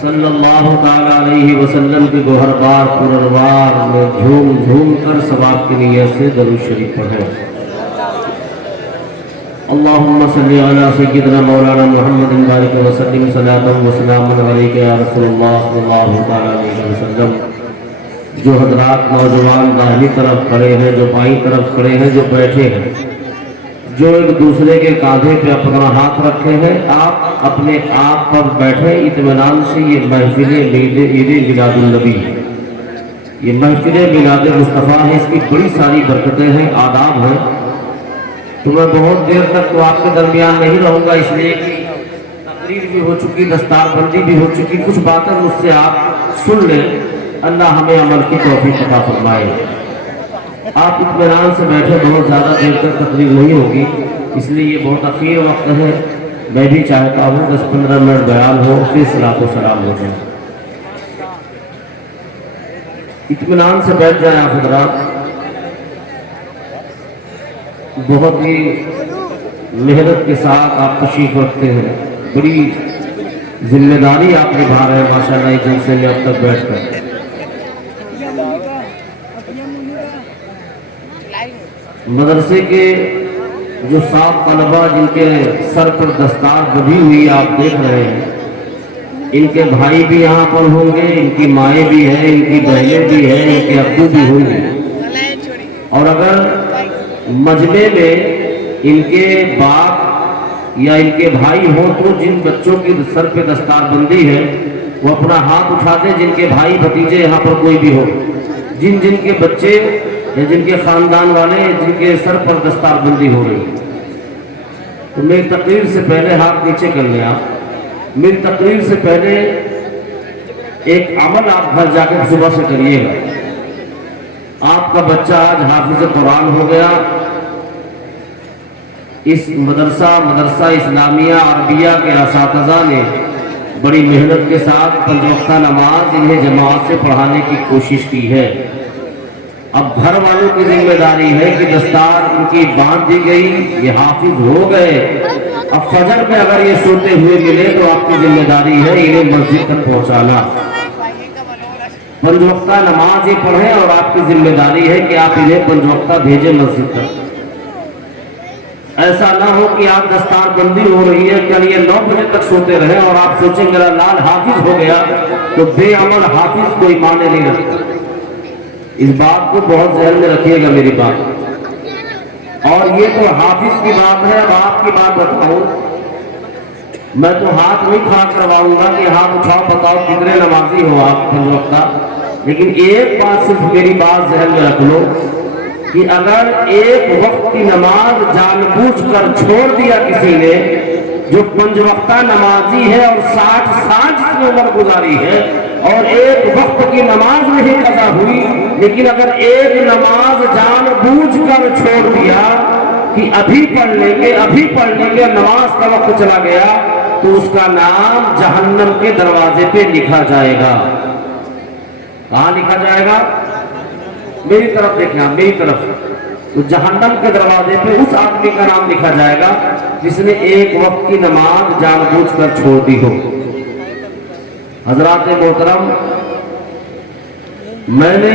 सल्लल्लाहु ताला अलैहि वसल्लम के गोहरबार पुरनवार में झूम झूम कर सवाब की नियत से दरूद शरीफ पढ़ें। अल्लाहुम्मा सल्ली अला सय्यिदिना मौलाना मुहम्मदिन बारिक व सल्लिम सलातन व सलामन अलैका या रसूलल्लाह सल्लल्लाहु ताला अलैहि वसल्लम। जो हजरात नौजवान दाहिनी तरफ खड़े हैं, जो बाईं तरफ खड़े हैं, जो बैठे हैं, जो एक दूसरे के कांधे पे अपना हाथ रखे हैं, आप अपने आप पर बैठे इत्मीनान से। ये महफिल ईद मिलादुन नबी, ये महफिल मिलाद मुस्तफ़ा है, इसकी बड़ी सारी बरकतें हैं, आदाब हैं। तो मैं बहुत देर तक तो आपके दरमियान नहीं रहूँगा, इसलिए कि तकरीर भी हो चुकी, दस्तारबंदी भी हो चुकी, कुछ बातें मुझसे आप सुन लें। अल्लाह हमें अमल की तौफीक अता फरमाए। आप इत्मीनान से बैठे, बहुत ज़्यादा देर तक तकरीर नहीं होगी, इसलिए ये बहुत अखीर वक्त है। मैं भी चाहता हूँ 10-15 मिनट बयान हो, फिर सलातो सलाम हो जाए। इत्मीनान से बैठ जाए आप हज़रात। बहुत ही मेहनत के साथ आप तशरीफ रखते हैं, बड़ी जिम्मेदारी आप निभा रहे हैं माशाल्लाह इस जलसे में अब तक बैठकर। मदरसे के जो साफ तलबा जिनके सर पर दस्तार बंधी हुई आप देख रहे हैं, इनके भाई भी यहाँ पर होंगे, इनकी माएँ भी हैं, इनकी बहनें भी हैं, इनके अब्बू भी होंगे। और अगर मजमे में इनके बाप या इनके भाई हो तो जिन बच्चों की सर पे दस्तारबंदी है वो अपना हाथ उठा दें, जिनके भाई भतीजे यहाँ पर कोई भी हो, जिनके बच्चे या जिनके खानदान वाले जिनके सर पर दस्तारबंदी हो रही है। तो मेरी तकरीर से पहले हाथ नीचे कर लें आप। मेरी तकरीर से पहले एक अमल आप घर जाकर सुबह से करिएगा। आपका बच्चा आज हाफिज कुरान हो गया। इस मदरसा इस्लामिया अरबिया के असातिज़ा ने बड़ी मेहनत के साथ 5 वक्ता नमाज इन्हें जमात से पढ़ाने की कोशिश की है। अब घर वालों की जिम्मेदारी है कि दस्तार इनकी बांध दी गई, ये हाफिज हो गए। अब फजर में अगर ये सोते हुए मिले तो आपकी जिम्मेदारी है इन्हें मस्जिद तक पहुंचाना। 5 वक्ता नमाज ही पढ़ें और आपकी जिम्मेदारी है कि आप इन्हें 5 वक्ता भेजें मस्जिद तक। ऐसा ना हो कि आप दस्तारबंदी हो रही है, कल ये 9 बजे तक सोते रहे और आप सोचें मेरा लाल हाफिज हो गया, तो बेअमल हाफिज कोई माने नहीं रखता। इस बात को बहुत ज़हन में रखिएगा मेरी बात। और ये तो हाफिज की बात है। अब आपकी बात बताऊं, मैं तो हाथ नहीं खड़ा करवाऊंगा कि हाथ उठाओ बताओ कितने नमाजी हो आप 5 वक्ता। लेकिन एक बात सिर्फ मेरी बात ज़हन में रख लो कि अगर एक वक्त की नमाज जानबूझकर छोड़ दिया किसी ने, जो 5 वक्ता नमाजी है और 60 साल जिसने उम्र गुजारी है और एक वक्त की नमाज नहीं कज़ा हुई, लेकिन अगर एक नमाज जानबूझकर छोड़ दिया कि अभी पढ़ लेंगे, नमाज का वक्त चला गया, तो उसका नाम जहन्नम के दरवाजे पे लिखा जाएगा। कहाँ लिखा जाएगा? मेरी तरफ देखना, मेरी तरफ। तो जहन्नम के दरवाजे पे उस आदमी का नाम लिखा जाएगा जिसने एक वक्त की नमाज जानबूझकर छोड़ दी हो। हजरात मोहतरम, मैंने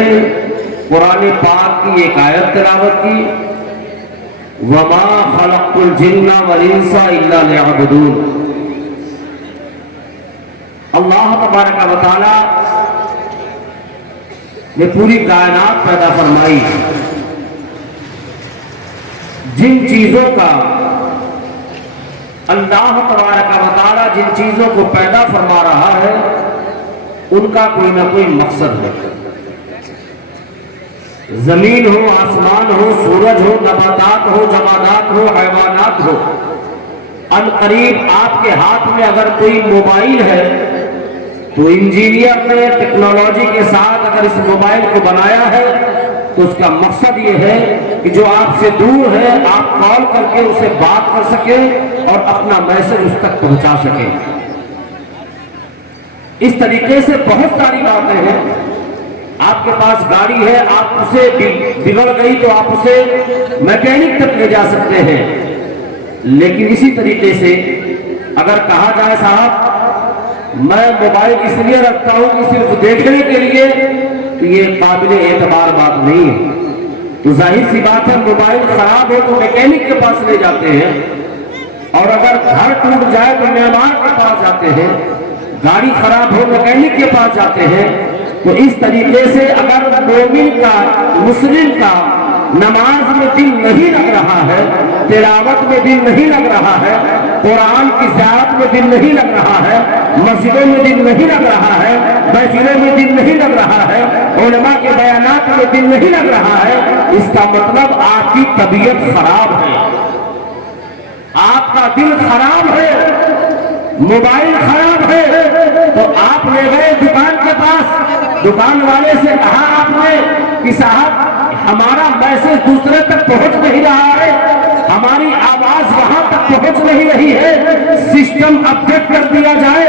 कुरान पाक की एक आयत तिलावत की, वमा खलक़्तुल जिन्ना वल इंसा इल्ला लियअबुदून। अल्लाह तबारक व तआला ने पूरी कायनात पैदा फरमाई। जिन चीजों का अल्लाह तबारक व तआला जिन चीजों को पैदा फरमा रहा है उनका कोई ना कोई मकसद है। जमीन हो, आसमान हो, सूरज हो, नबातात हो, जमादात हो, हैवानात हो। अनकरीब आपके हाथ में अगर कोई मोबाइल है तो इंजीनियर ने टेक्नोलॉजी के साथ अगर इस मोबाइल को बनाया है तो उसका मकसद ये है कि जो आपसे दूर है आप कॉल करके उससे बात कर सके और अपना मैसेज उस तक पहुंचा सके। इस तरीके से बहुत सारी बातें हैं। आपके पास गाड़ी है, आप उसे बिगड़ गई तो आप उसे मैकेनिक तक ले जा सकते हैं। लेकिन इसी तरीके से अगर कहा जाए साहब मैं मोबाइल इसलिए रखता हूं कि सिर्फ देखने के लिए, तो ये काबिल एतबार बात नहीं है। तो जाहिर सी बात है, मोबाइल खराब हो तो मैकेनिक के पास ले जाते हैं, और अगर घर टूट जाए तो मेहमान के पास जाते हैं, गाड़ी खराब हो मैकेनिक के पास जाते हैं। तो इस तरीके से अगर मोमिन का, मुस्लिम का नमाज में दिल नहीं लग रहा है, तिलावत में दिल नहीं लग रहा है, कुरान की ज़ियारत में दिल नहीं लग रहा है, मस्जिदों में दिल नहीं लग रहा है, महफिलों में दिल नहीं लग रहा है, उलमा के बयानात में दिल नहीं लग रहा है, इसका मतलब आपकी तबीयत खराब है, आपका दिल खराब है, मोबाइल खराब है। तो आप ले गए दुकान के पास, दुकान वाले से कहा आपने कि साहब हमारा मैसेज दूसरे तक पहुंच नहीं रहा है, हमारी आवाज वहां तक पहुंच नहीं रही है, सिस्टम अपडेट कर दिया जाए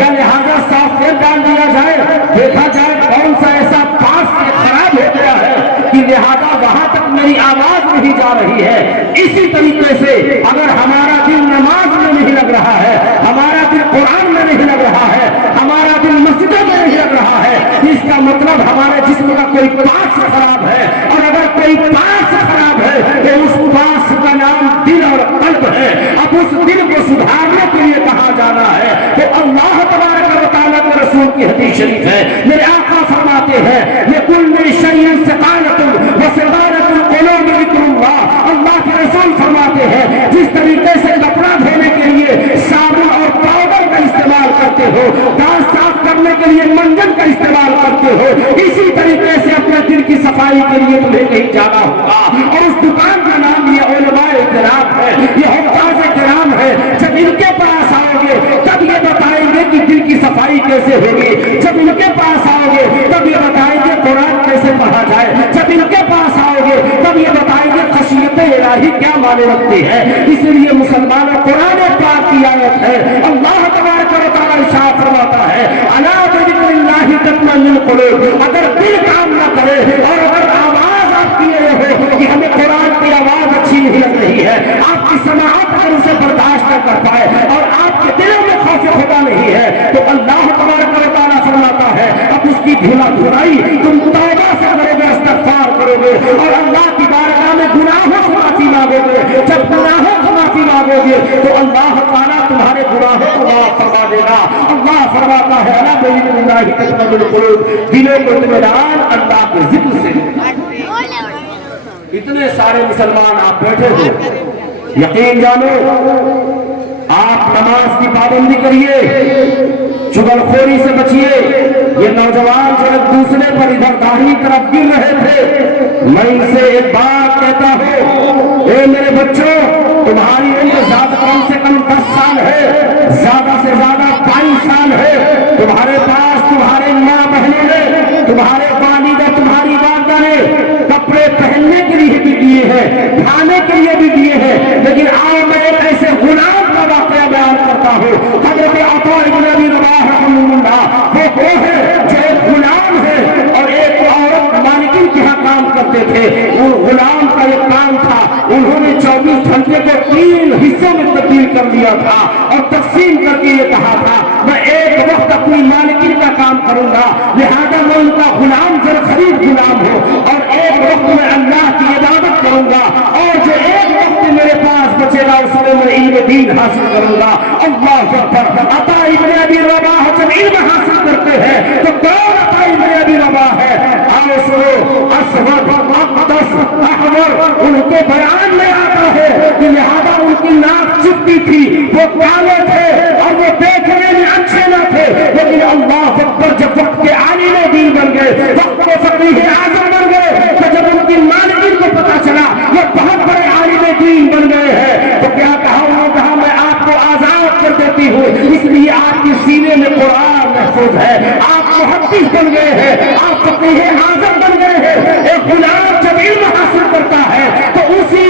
या लिहाजा सॉफ्टवेयर डाल दिया जाए, देखा जाए कौन सा ऐसा पार्ट खराब हो गया है कि लिहाजा वहां तक मेरी आवाज नहीं जा रही है। इसी तरीके से अगर हमारा दिल नमाज में नहीं लग रहा है, हमारा दिल कुरान में नहीं लग रहा है, हमारा दिल मस्जिदों में नहीं लग रहा है, इसका मतलब हमारे जिस्म का कोई पार्ट खराब है। और अगर कोई पार्ट खराब है तो उस पार्ट का नाम दिल और कल्ब है। अब उस दिल को सुधारने के लिए कहा जाना है तो अल्लाह तबारक व तआला के रसूल की हदीस शरीफ है, मेरे आका फरमाते हैं लिकुल्लि शैइन सिकानतुन व सिकानतुल क़ुलूबि ज़िक्रुल्लाह। अल्लाह के रसूल फरमाते हैं जिस तरीके से कपड़ा धोने के लिए साबुन और पाउडर का इस्तेमाल करते हो, दांत साफ करने के लिए मंजन का इस्तेमाल करते हो, इसी तरीके से अपने दिल की सफाई के लिए तुम्हें कहीं जाना होगा। और उस दुकान का नाम ये उलमाए किराम है, ये हुफ़्फ़ाज़ किराम है। जब इनके पास आओगे तब ये बताएंगे कि दिल की सफाई कैसे होगी, जब इनके पास आओगे तब ये बताएंगे कुरान कैसे पढ़ा जाए, जब इनके पास आओगे तब ये बताएंगे खशियत इलाही क्या माने रखती है। इसलिए मुसलमानों, कुरान पाक की आयत है, अल्लाह तबारक व तआला इरशाद फरमाता है अला बिज़िक्रिल्लाहि तत्मइन्नुल क़ुलूब। अगर दिल काम न करे और अगर आवाज आप किए हो कि हमें कुरान की आवाज अच्छी नहीं लग रही है, आपकी समाअत अगर उसे बर्दाश्त न कर पाए और आपके दिलों में खौफ खुदा नहीं है, तो अल्लाह तबारक व तआला फरमाता है अब उसकी धुला धुलाई तुम तौबा से करोगे, इस्तिग़फ़ार करोगे और अल्लाह की बारगाह में गुनाहों से माफी मांगोगे। जब गुनाहों से माफी मांगोगे तो अल्लाह तआला तुम्हारे गुनाहों को माफ फरमा देगा। अल्लाह फरमाता है अला बिज़िक्रिल्लाहि तत्मइन्नुल क़ुलूब, दिलों को इत्मीनान अल्लाह के जिक्र से। इतने सारे मुसलमान आप बैठे हो, यकीन जानो आप नमाज की पाबंदी करिए, चुगलखोरी से बचिए। ये नौजवान जो एक दूसरे पर इधर दाहिनी तरफ गिर रहे थे, मैं इनसे एक बात कहता हूँ, ए मेरे बच्चों, तुम्हारी उम्र कम से कम 10 साल है, ज्यादा से ज्यादा 22 साल है। तुम्हारे पास तुम्हारे माँ बहनों ने, तुम्हारे वालिदा, तुम्हारी वालिदा ने कपड़े पहनने के लिए भी दिए हैं, खाने के लिए भी दिए हैं, लेकिन आओ मैं एक ऐसे गुलाम का वाक़या बयान करता हूँ। हज़रत अता इब्न अबी रबाह रहमहुल्लाह वो है जो एक गुलाम है और एक औरत मालिकिन के यहाँ काम करते थे। उन गुलाम का एक काम था, उन्होंने 24 घंटे को 3 हिस्सों में तब्दील कर दिया था और तकसीम करके ये कहा था मैं एक वक्त अपनी मालिकिन का काम करूंगा, लिहाजा मैं उनका गुलाम जरा खरीद गुलाम हो, और एक वक्त मैं अल्लाह की इबादत करूंगा, और जो एक वक्त मेरे पास बचेगा उसमें मैं इल्म दीन हासिल करूंगा। अल्लाह अकबर। अता इब्न अबी रबाह जब इल्म हासिल करते हैं तो कौन अता इब्न अबी रबाह है? आओ सुनो, असवद अक़दस अहमर, उनके बयान में आता है कि लिहाजा उनकी नाक चिपटी थी, वो काले थे और वो देखने में अच्छे न थे, लेकिन अल्लाह अकबर जब वक्त के आलिम दीन बन गए, वक्त के फकीह आज़म बन गए, तो जब उनकी मालिकिन को पता चला ये बहुत बड़े आलिम दीन बन गए हैं, तो क्या कहा? उन्होंने कहा मैं आपको आजाद कर देती हूँ, इसलिए आपके सीने में कुरान महफूज है, आप मुहद्दिस बन गए हैं, आप फकीह आज़म बन गए हैं। एक गुलाम जब इल्म हासिल करता है तो उसी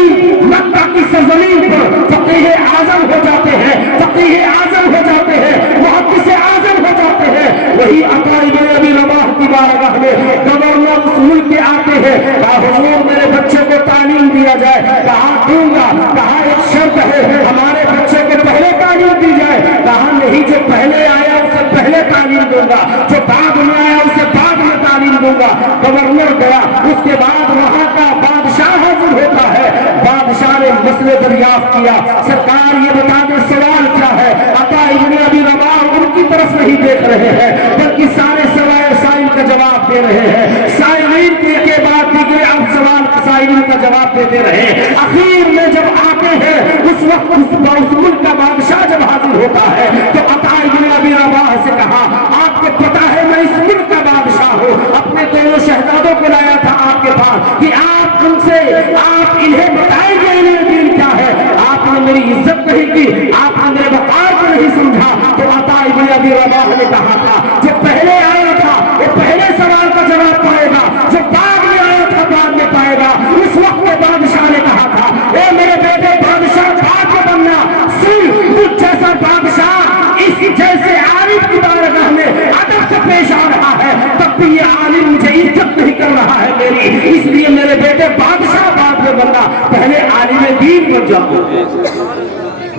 मक्का की सरजमीन पर फकीह आज़म हो जाते हैं, फकीह आज़म हो जाते हैं, मुहद्दिस आज़म हो जाते हैं। वही अता इब्न अबी रबाह की बारगाह में गवर्नर उसूल के आते हैं, कहा हुजूर मेरे बच्चे को तालीम दिया जाए, कहा दूंगा, कहा एक शर्त है हमारे बच्चे को पहले तालीम दी जाए, कहा नहीं जो पहले आया उससे पहले تعلیم دوں گا, جو بعد میں آیا اسے بعد میں تعلیم دوں گا. گورنر گیا, اس کے بعد وہاں کا بادشاہ حاضر ہوتا ہے. بادشاہ نے مسئلے دریافت کیا, سرکار یہ بتا دیں سوال کیا ہے. عطا ابن ابی رباح ان کی طرف نہیں دیکھ رہے ہیں بلکہ سارے سائل کا جواب دے رہے ہیں. سائلین کے بعد دیگرے اب سوال سائلین کا جواب دیتے رہے. اخیر میں جب آتے ہیں اس وقت اس ملک کا بادشاہ جب حاضر ہوتا ہے تو عطا ابن ابی رباح سے کہا, آپ کو پتا ہے میں اس ملک کا بادشاہ ہوں, اپنے دونوں شہزادوں کو لایا تھا آپ کے پاس کہ آپ ان سے آپ انہیں بتائیں گے انہیں دین کیا ہے. آپ نے میری عزت نہیں کی, آپ نے میرے وقار کو نہیں سمجھا. تو عطا ابن ابی رباح نے کہا تھا جو پہلے آیا تھا وہ پہلے سوال کا جواب پائے گا, جو بعد میں آیا تھا بعد میں پائے گا. اس وقت میں بادشاہ نے کہا تھا اے میرے بیٹے بادشاہ بعد میں بننا, سن تجھ جیسا بادشاہ اس جیسے عالم کی بارگاہ میں ادب سے پیش آ رہا ہے تب بھی یہ عالم مجھے عزت نہیں کر رہا ہے میری, اس لیے میرے بیٹے بادشاہ بعد میں بننا, پہلے عالم دین بن جاؤ.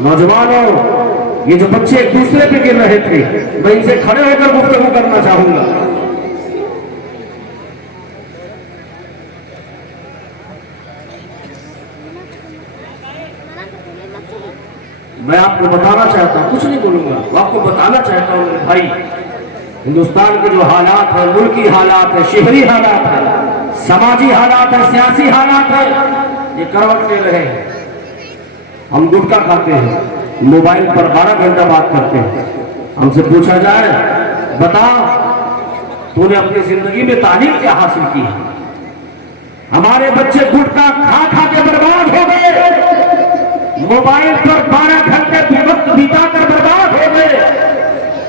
نوجوانوں, یہ جو بچے ایک دوسرے پہ گر رہے تھے میں ان سے کھڑے ہو کر گفتگو کرنا چاہوں گا. میں آپ کو بتانا چاہتا ہوں, کچھ نہیں بولوں گا, وہ آپ کو بتانا چاہتا ہوں میرے بھائی, ہندوستان کے جو حالات ہیں, ملکی حالات ہیں, شہری حالات ہیں, سماجی حالات ہیں, سیاسی حالات ہیں, یہ کروٹ لے رہے ہیں. ہم گٹکا کھاتے ہیں, موبائل پر 12 گھنٹہ بات کرتے ہیں. ہم سے پوچھا جائے بتا تو نے اپنی زندگی میں تعلیم کیا حاصل کی ہے. ہمارے بچے گٹکا کھا کھا کے برباد ہو گئے, موبائل پر 12 گھنٹے وقت بتا کر برباد ہو گئے.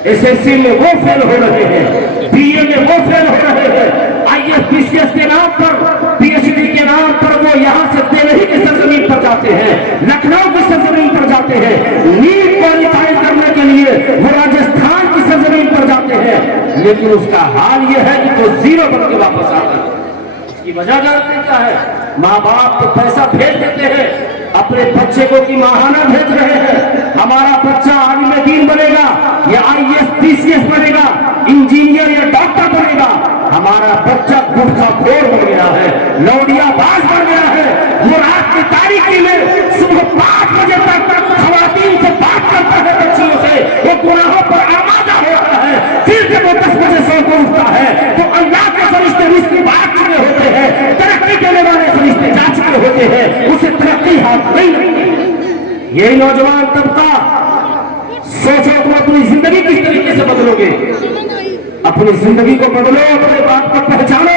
ایس ایس سی میں وہ فیل ہو رہے ہیں, بی اے میں وہ فیل ہو رہے ہیں, آئی ایس پی سی ایس کے نام پر, پی ایچ ڈی کے نام پر وہ یہاں سے دہلی کی سرزمین پر جاتے ہیں, لکھنؤ کی سرزمین پر جاتے ہیں, نیٹ کوالیفائی کرنے کے لیے وہ راجستھان کی سرزمین پر جاتے ہیں, لیکن اس کا حال یہ ہے کہ وہ زیرو بن کے واپس آتے ہیں. اس کی وجہ جانتے کیا ہے؟ ماں باپ تو پیسہ بھیج دیتے ہیں, اپنے بچے کو کی ماہانہ بھیج رہے ہیں, ہمارا بچہ عالم دین بنے گا, یا آئی ایس پی سی ایس بنے گا, انجینئر یا ڈاکٹر بنے گا. ہمارا بچہ گٹکا خور بن گیا ہے, لوڈیا باز بن گیا ہے. وہ رات کی تاریکی میں صبح 5 بجے تک خواتین سے بات کرتا ہے, بچیوں سے, وہ گناہوں پر آمادہ ہوتا ہے. پھر جب وہ 10 بجے سو کو اٹھتا ہے تو اللہ کے فرشتے اس کی بات چکے ہوتے ہیں, ترقی دینے والے فرشتے جا چکے ہوتے ہیں, اسے ترقی ہاتھ نہیں لگتی. یہی نوجوان طبقہ, سوچو تم اپنی زندگی کس طریقے سے بدلو گے. اپنی زندگی کو بدلو, اپنے بات کو پہچانو.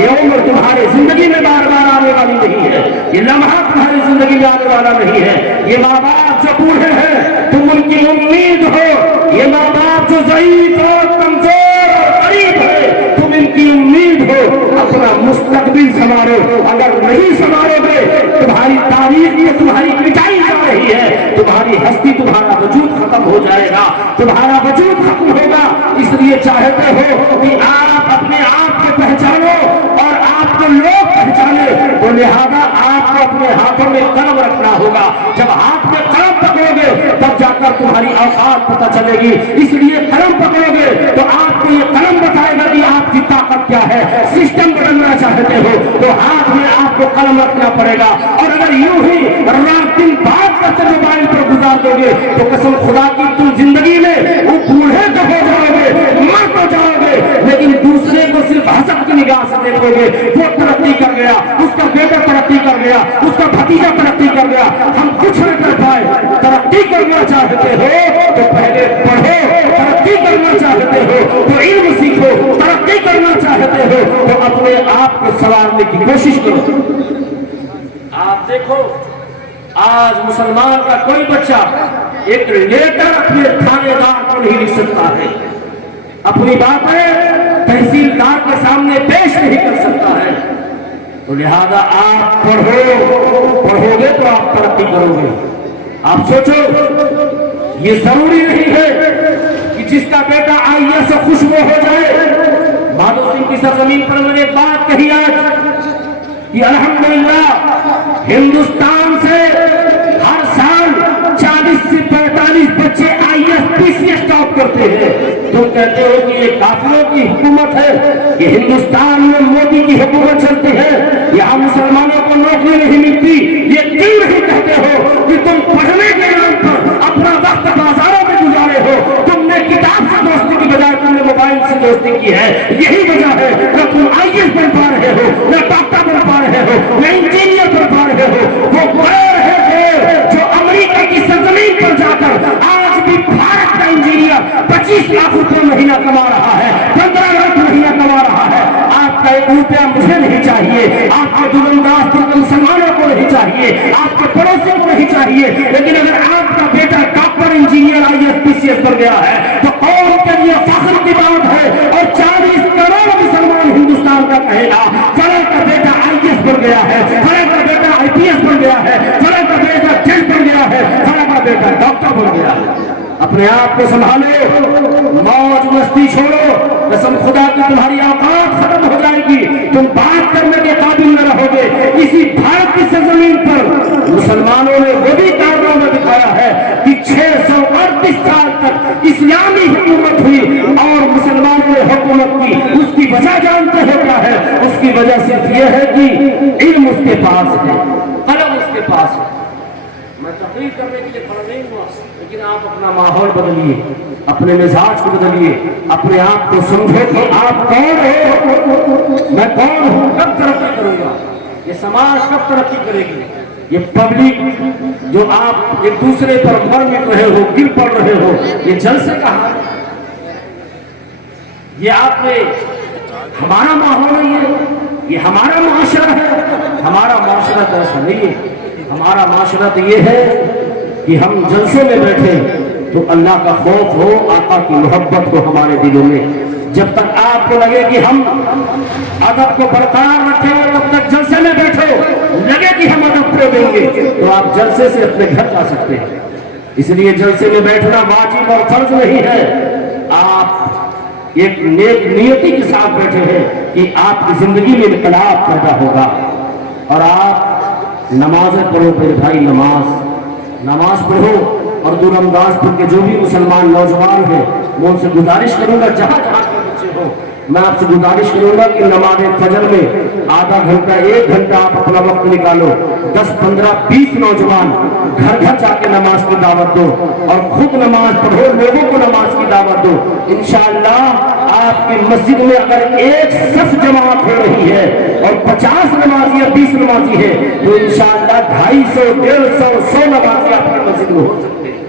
یہ عمر تمہارے زندگی میں بار بار آنے والی نہیں ہے, یہ لمحہ تمہاری زندگی میں آنے والا نہیں ہے. یہ ماں باپ جو بوڑھے ہیں تم ان کی امید ہو, یہ ماں باپ جو ضعیف اور کمزور اور غریب ہے تم ان کی امید ہو. اپنا مستقبل سنوارو, اگر نہیں سنوارو گے تمہاری تاریخ میں تمہاری مٹائی جا رہی ہے, تمہاری ہستی, تمہارا وجود ختم ہو جائے گا, تمہارا وجود ختم ہوگا. اس لیے چاہتے ہو کہ آپ اپنے آپ کو پہچانو اور آپ کو لوگ پہچانے, تو لہذا آپ کو اپنے ہاتھوں میں قلم رکھنا ہوگا. جب ہاتھ میں قلم پکڑو گے تب جا کر تمہاری اوقات پتہ چلے گی. اس لیے قلم پکڑو گے تو آپ کو یہ قلم بتائے گا کہ آپ کی طاقت کیا ہے. سسٹم بدلنا چاہتے ہو تو ہاتھ میں آپ کو قلم رکھنا پڑے گا. اور اگر یوں ہی رات دن بات کرتے موبائل پر گزار دو گے تو قسم خدا کی تم زندگی میں وہ بوڑھے تو ہو جاؤ گے, مر تو جاؤ گے, لیکن دوسرے کو صرف حسد کی نگاہ سے دیکھو گے. وہ ترقی کر گیا, اس کا بیٹا ترقی کر گیا, اس کا بھتیجا ترقی کر گیا, ہم کچھ نہیں کر پائے. ترقی کرنا چاہتے ہو تو پہلے پڑھو, ترقی کرنا چاہتے ہو تو علم سیکھو, ترقی کرنا چاہتے ہو تو اپنے آپ کو سنوارنے کی کوشش کرو. آپ دیکھو آج مسلمان کا کوئی بچہ ایک لیٹر اپنے تھانے دار کو نہیں لکھ سکتا ہے, اپنی باتیں تحصیلدار کے سامنے پیش نہیں کر سکتا ہے. تو لہذا آپ پڑھو گے تو آپ ترقی کرو گے. آپ سوچو, یہ ضروری نہیں ہے کہ جس کا بیٹا آئی اے ایس سے خوشبو ہو جائے. بہادر سنگھ کی سرزمین پر میں نے بات کہی آج کہ الحمدللہ ہندوستان سے ہر سال 40 سے 45 بچے I S P C S top बात करते हैं, तुम कहते हो कि ये काफिरों की हुकूमत है, कि हिंदुस्तान में मोदी की हुकूमत चलती है, यहाँ मुसलमानों को नौकरी नहीं मिलती, ये क्यों नहीं कहते हो कि तुम पढ़ने के नाम पर अपना वक्त बाजारों में गुजारे हो, तुमने किताब से दोस्ती की बजाय तुमने मोबाइल से दोस्ती की है, यही वजह है न तुम आईएएस बन पा रहे हो, न डॉक्टर बन पा रहे हो, न इंजीनियर बन पा रहे हो। वो गैर है गैर जो अमेरिका की सरजमीन पर जाकर आज भी भारत का इंजीनियर 25 लाख रुपए महीना कमा रहा है, 15 लाख महीना कमा रहा है। आपका 1 रुपया मुझे नहीं चाहिए, आपके दुरंदाज के मुसलमानों को नहीं चाहिए, आपके पड़ोसियों को नहीं चाहिए, लेकिन अगर आपका बेटा डॉक्टर इंजीनियर आईएएस पीसीएस बन गया है तो कौम के लिए फख्र की बात है। और 40 करोड़ मुसलमान हिंदुस्तान का कहेगा फलां का बेटा आईएएस बन गया है, फलां का बेटा आईपीएस बन गया है, फलां का बेटा जज बन गया है, फलां का बेटा डॉक्टर बन गया है। अपने आप को संभालो, मौज मस्ती छोड़ो, कसम खुदा की तुम्हारी औकात खत्म हो जाएगी, तुम बात करने के काबिल न रहोगे। इसी भारत की सरजमीन पर मुसलमानों ने वो भी कारनामा दिखाया है कि 638 साल तक इस्लामी हुकूमत हुई और मुसलमानों ने हुकूमत की। उसकी वजह जानते हो क्या है? उसकी वजह सिर्फ ये है कि इल्म उसके पास है, कलम उसके पास है। मैं तकरीर करने के लिए खड़ा नहीं हुआ, लेकिन आप अपना माहौल बदलिए, अपने मिजाज को बदलिए, अपने आप को समझो कि आप कौन हो, मैं कौन हूं, कब तरक्की करूंगा, ये समाज कब तरक्की करेगी। ये पब्लिक जो आप एक दूसरे पर मर मिट रहे हो, गिर पड़ रहे हो, ये जलसे कहाँ है? ये आपने हमारा माहौल नहीं है, ये हमारा मुआशरा है। हमारा मुआशरा तो ऐसा नहीं है। हमारा माशरा तो ये है कि हम जलसे में बैठे तो अल्लाह का खौफ हो, आका की मोहब्बत हो हमारे दिलों में। जब तक आपको लगे कि हम अदब को बरकरार रखेंगे तब तक जलसे में बैठो, लगे कि हम अदब खो देंगे तो आप जलसे से अपने घर जा सकते हैं। इसलिए जलसे में बैठना वाजिब और फर्ज नहीं है। आप एक नेक नियति के साथ बैठे हैं कि आपकी जिंदगी में इनकलाब पैदा होगा। और आप नमाज़ें पढ़ो मेरे भाई, नमाज पढ़ो। और दूरंदाजपुर के जो भी मुसलमान नौजवान हैं मैं उनसे गुजारिश करूंगा, जहां जहां के बच्चे हो, मैं आपसे गुजारिश करूंगा कि नमाज़ फजर में आधा घंटा 1 घंटा आप अपना वक्त निकालो। 10, 15, 20 नौजवान घर घर जाके नमाज की दावत दो और खुद नमाज पढ़ो, लोगों को नमाज की दावत दो। इंशाअल्लाह आपकी मस्जिद में अगर एक सफ जमात हो रही है और 50 नमाजी या 20 नमाजी है तो इंशाअल्लाह 250, 150, 100 नमाजी आपकी मस्जिद में हो सकते हैं।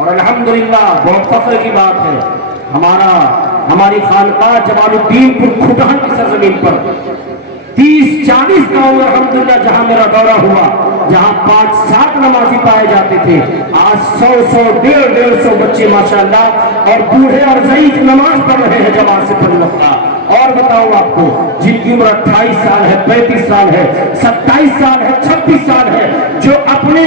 और अल्हम्दुलिल्लाह बहुत फख्र की बात है, हमारी खानकाह जमालुद्दीनपुर खुटहन की सरजमीन पर 30-40 गाँव अल्हम्दुलिल्लाह जहां मेरा दौरा हुआ, जहां 5-7 नमाजी पाए जाते थे, आज 100, 150 बच्चे माशाअल्लाह और बूढ़े और ज़ईफ नमाज पढ़ रहे हैं जमात से 5 वक्त। और बताऊं आपको, जिनकी उम्र 28 साल है, 35 साल है, 27 साल है, 26 साल है, जो अपने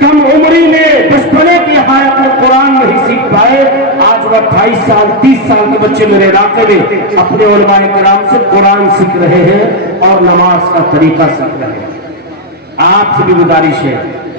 कम उम्री में बचपने की हायत में कुरान नहीं सीख पाए, आज वो 28 साल 30 साल के बच्चे मेरे इलाके में अपने उलमाए किराम से कुरान सीख रहे हैं और नमाज का तरीका सीख रहे हैं। आपसे भी गुजारिश है,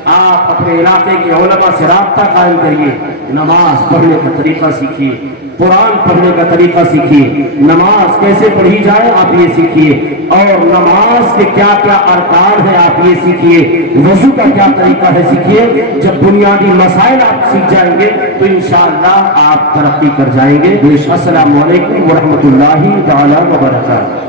आप अपने इलाके के उलमा से राब्ता कायम करिए, नमाज पढ़ने का तरीका सीखिए, कुरान पढ़ने का तरीका सीखिए, नमाज कैसे पढ़ी जाए आप ये सीखिए, और नमाज के क्या क्या अरकान है आप ये सीखिए, वजू का क्या तरीका है सीखिए। जब बुनियादी मसाइल आप सीख जाएंगे तो इंशाअल्लाह आप तरक्की कर जाएंगे। अस्सलामु अलैकुम व रहमतुल्लाहि तआला व बरकातहू।